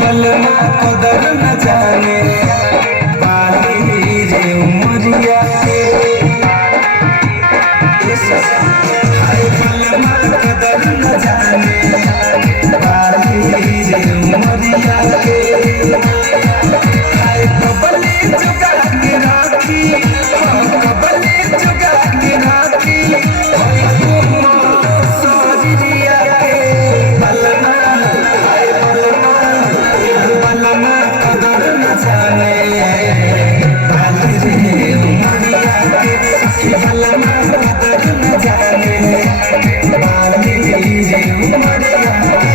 बलमा कदर न जाने बाली रे उमरिया के हाय बलमा कदर न जाने बाली रे उमरिया के हाय कबले जुगा के राखी कबले जुगा के राखी सोरिया के बलमा बलमा कदर न जाने बाली रे उमरिया के बलमा कदर न जाने बाली रे उमरिया के